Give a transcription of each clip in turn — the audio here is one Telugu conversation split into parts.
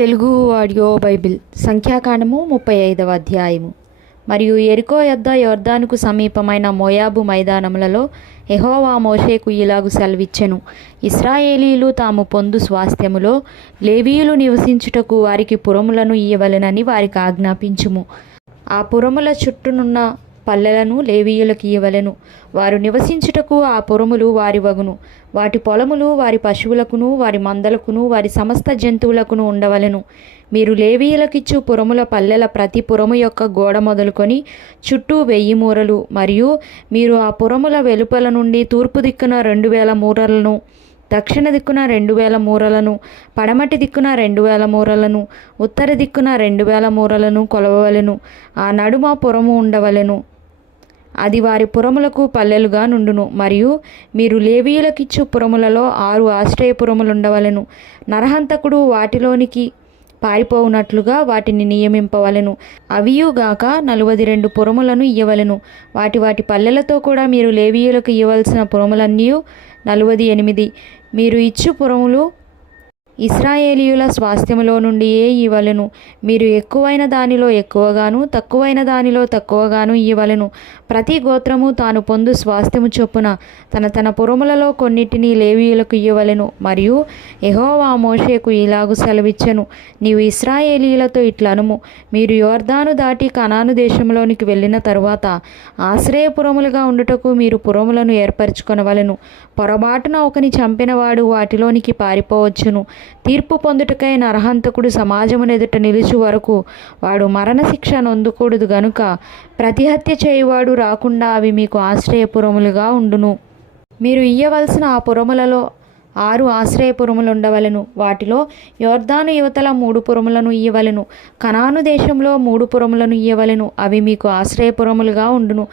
తెలుగు ఆడియో బైబిల్ సంఖ్యాకాండము 35వ అధ్యాయము. మరియు యెరికో యొద్ద యొర్దానుకు సమీపమైన మోయాబు మైదానములలో యెహోవా మోషేకు ఇలాగు సెలవిచ్చెను. ఇశ్రాయేలీలు తాము పొందు స్వాస్థ్యములో లేవీయులు నివసించుటకు వారికి పురములను ఇయ్యవలెనని వారికి ఆజ్ఞాపించుము. ఆ పురముల చుట్టూనున్న పల్లెలను లేవీయులకు ఇయ్యవలెను. వారు నివసించుటకు ఆ పురములు వారి వగును. వాటి పొలములు వారి పశువులకును వారి మందలకును వారి సమస్త జంతువులకును ఉండవలెను. మీరు లేవీయులకిచ్చు పురముల పల్లెల ప్రతి పురము యొక్క గోడ మొదలుకొని చుట్టూ 1000 మూరలు, మరియు మీరు ఆ పురముల వెలుపల నుండి తూర్పు దిక్కున 2000 మూరలను, దక్షిణ దిక్కున 2000 మూరలను, పడమటి దిక్కున 2000 మూరలను, ఉత్తర దిక్కున 2000 మూరలను కొలవవలెను. ఆ నడుమ పురము ఉండవలెను. అది వారి పురములకు పల్లెలుగా నుండును. మరియు మీరు లేవీయులకిచ్చు పురములలో 6 ఆశ్రయపురములుండవలెను. నరహంతకుడు వాటిలోనికి పారిపోవునట్లుగా వాటిని నియమింపవలెను. అవియుగాక 42 పురములను ఇయ్యవలెను. వాటి పల్లెలతో కూడా మీరు లేవీయులకు ఇవ్వవలసిన పురములన్నీ 48. మీరు ఇచ్చు పురములు ఇశ్రాయేలీయుల స్వాస్థ్యములో నుండియే ఇవ్వలెను. మీరు ఎక్కువైన దానిలో ఎక్కువగాను తక్కువైన దానిలో తక్కువగాను ఇవ్వలెను. ప్రతి గోత్రము తాను పొందు స్వాస్థ్యము చొప్పున తన పురములలో కొన్నిటిని లేవీయులకు ఇవ్వవలెను. మరియు యెహోవా మోషేకు ఇలాగు సెలవిచ్చెను. నీవు ఇశ్రాయేలీయులతో ఇట్లనుము, మీరు యొర్దాను దాటి కనాను దేశంలోనికి వెళ్ళిన తరువాత ఆశ్రయపురములుగా ఉండుటకు మీరు పురములను ఏర్పరచుకొనవలెను. పొరబాటున ఒకని చంపినవాడు వాటిలోనికి పారిపోవచ్చును. తీర్పు పొందుటకై నరహంతకుడు సమాజమునెదుట నిలుచు వరకు వాడు మరణశిక్ష నొందకూడదు గనుక ప్రతిహత్య చేయువాడు రాకుండా అవి మీకు ఆశ్రయపురములుగా ఉండును. మీరు ఇయ్యవలసిన ఆ పురములలో 6 ఆశ్రయపురములుండవలెను. వాటిలో యొర్దాను యువతల 3 పురములను ఇయ్యవలెను. కనాను దేశంలో 3 పురములను ఇయ్యవలెను. అవి మీకు ఆశ్రయపురములుగా ఉండును.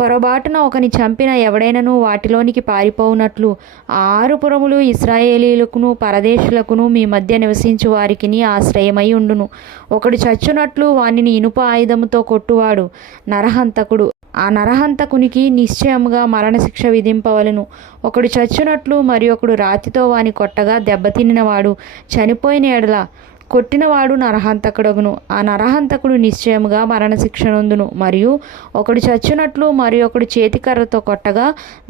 పొరబాటున ఒకని చంపిన ఎవడైనను వాటిలోనికి పారిపోవునట్లు ఆ 6 పురములు ఇశ్రాయేలీయులకును పరదేశులకును మీ మధ్య నివసించు వారికిని ఆశ్రయమై ఉండును. ఒకడు చచ్చునట్లు వానిని ఇనుప ఆయుధముతో కొట్టువాడు నరహంతకుడు. ఆ నరహంతకునికి నిశ్చయముగా మరణశిక్ష విధింపవలెను. ఒకడు చచ్చునట్లు మరి ఒకడు రాతితో వాని కొట్టగా దెబ్బతినినవాడు చనిపోయిన ఎడల కొట్టినవాడు నరహంతకుడగును. ఆ నరహంతకుడు నిశ్చయముగా మరణశిక్ష నొందును. మరియు ఒకడు చచ్చునట్లు మరి ఒకడు చేతికర్రతో కొట్టగా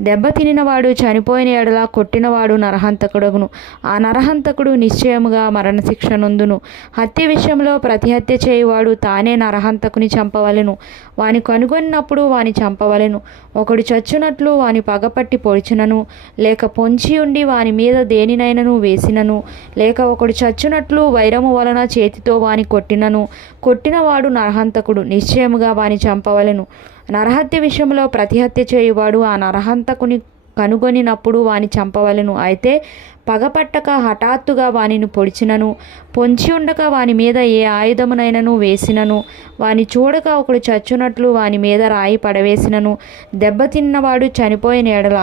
దెబ్బతినినవాడు చనిపోయిన ఎడల కొట్టినవాడు నరహంతకుడగును. ఆ నరహంతకుడు నిశ్చయముగా మరణశిక్ష నొందును. హత్య విషయంలో ప్రతిహత్య చేయువాడు తానే నరహంతకుని చంపవలెను. వాని కనుగొన్నప్పుడు వాని చంపవలెను. ఒకడు చచ్చునట్లు వాని పగపట్టి పొడిచినను, లేక పొంచి ఉండి వాని మీద దేనినైనను వేసినను, లేక ఒకడు చచ్చునట్లు వైరము వలన చేతితో వాని కొట్టినవాడు నరహంతకుడు. నిశ్చయముగా వాని చంపవలెను. నరహత్య విషయంలో ప్రతిహత్య చేయువాడు ఆ నరహంతకుని కనుగొనినప్పుడు వాని చంపవలెను. అయితే పగపట్టక హఠాత్తుగా వానిని పొడిచినను, పొంచి ఉండక వాని మీద ఏ ఆయుధమునైనను వేసినను, వాని చూడక ఒకడు చచ్చునట్లు వాని మీద రాయి పడవేసినను, దెబ్బతిన్నవాడు చనిపోయిన ఎడల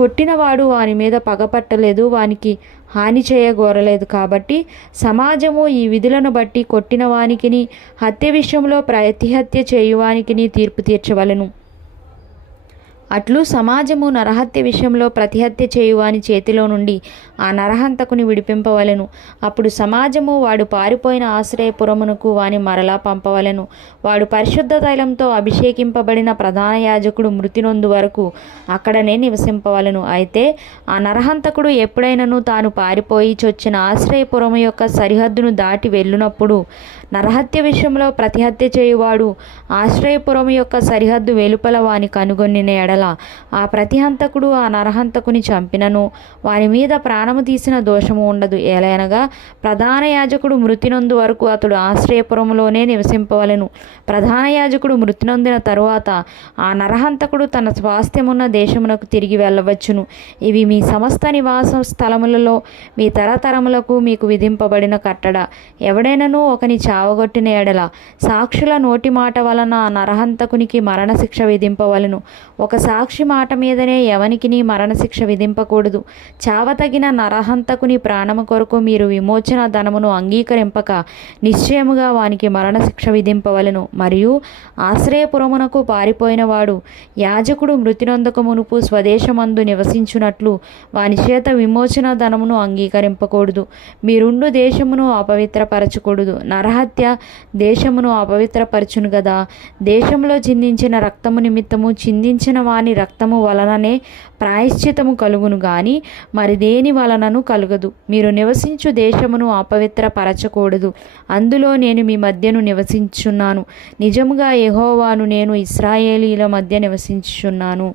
కొట్టినవాడు వాని మీద పగపట్టలేదు, వానికి హాని చేయగోరలేదు. కాబట్టి సమాజము ఈ విధులను బట్టి కొట్టిన వానికిని హత్య విషయంలో ప్రతిహత్య చేయువానికిని తీర్పు తీర్చవలెను. అట్లు సమాజము నరహత్య విషయంలో ప్రతిహత్య చేయువాని చేతిలో నుండి ఆ నరహంతకుని విడిపింపవలెను. అప్పుడు సమాజము వాడు పారిపోయిన ఆశ్రయపురమునకు వాని మరలా పంపవలెను. వాడు పరిశుద్ధ తైలంతో అభిషేకింపబడిన ప్రధాన యాజకుడు మృతి నొందు వరకు అక్కడనే నివసింపవలెను. అయితే ఆ నరహంతకుడు ఎప్పుడైనను తాను పారిపోయి చొచ్చిన ఆశ్రయపురము యొక్క సరిహద్దును దాటి వెళ్ళునప్పుడు నరహత్య విషయంలో ప్రతిహత్య చేయువాడు ఆశ్రయపురము యొక్క సరిహద్దు వెలుపల వాని కనుగొనిన ఎడల ఆ ప్రతిహంతకుడు ఆ నరహంతకుని చంపినను వాని మీద ప్రాణము తీసిన దోషము ఉండదు. ఏలైనగా ప్రధాన యాజకుడు మృతి నొందు వరకు అతడు ఆశ్రయపురములోనే నివసింపవలెను. ప్రధాన యాజకుడు మృతి నొందిన తరువాత ఆ నరహంతకుడు తన స్వాస్థ్యమున్న దేశమునకు తిరిగి వెళ్ళవచ్చును. ఇవి మీ సమస్త నివాస స్థలములలో మీ తరతరములకు మీకు విధింపబడిన కట్టడ. ఎవడైనను ఒకని చావగొట్టిన ఎడల సాక్షుల నోటి మాట వలన నరహంతకునికి మరణశిక్ష విధింపవలను. ఒక సాక్షి మాట మీదనే ఎవనికిని మరణశిక్ష విధింపకూడదు. చావతగిన నరహంతకుని ప్రాణము కొరకు మీరు విమోచన ధనమును అంగీకరింపక నిశ్చయముగా వానికి మరణశిక్ష విధింపవలను. మరియు ఆశ్రయపురమునకు పారిపోయిన వాడు యాజకుడు మృతినొందక మునుపు స్వదేశమందు నివసించున్నట్లు వాని చేత విమోచన ధనమును అంగీకరింపకూడదు. మీరుండు దేశమును అపవిత్రపరచకూడదు. నరహత్య దేశమును అపవిత్రపరచును గదా. దేశంలో చిందించిన రక్తము నిమిత్తము చిందించిన వాని రక్తము వలననే ప్రాయశ్చితము కలుగును గాని మరి దేని వలనను కలుగదు. మీరు నివసించు దేశమును అపవిత్రపరచకూడదు. అందులో నేను మీ మధ్యను నివసించుచున్నాను. నిజముగా యెహోవాను, నేను ఇశ్రాయేలీల మధ్య నివసించుచున్నాను.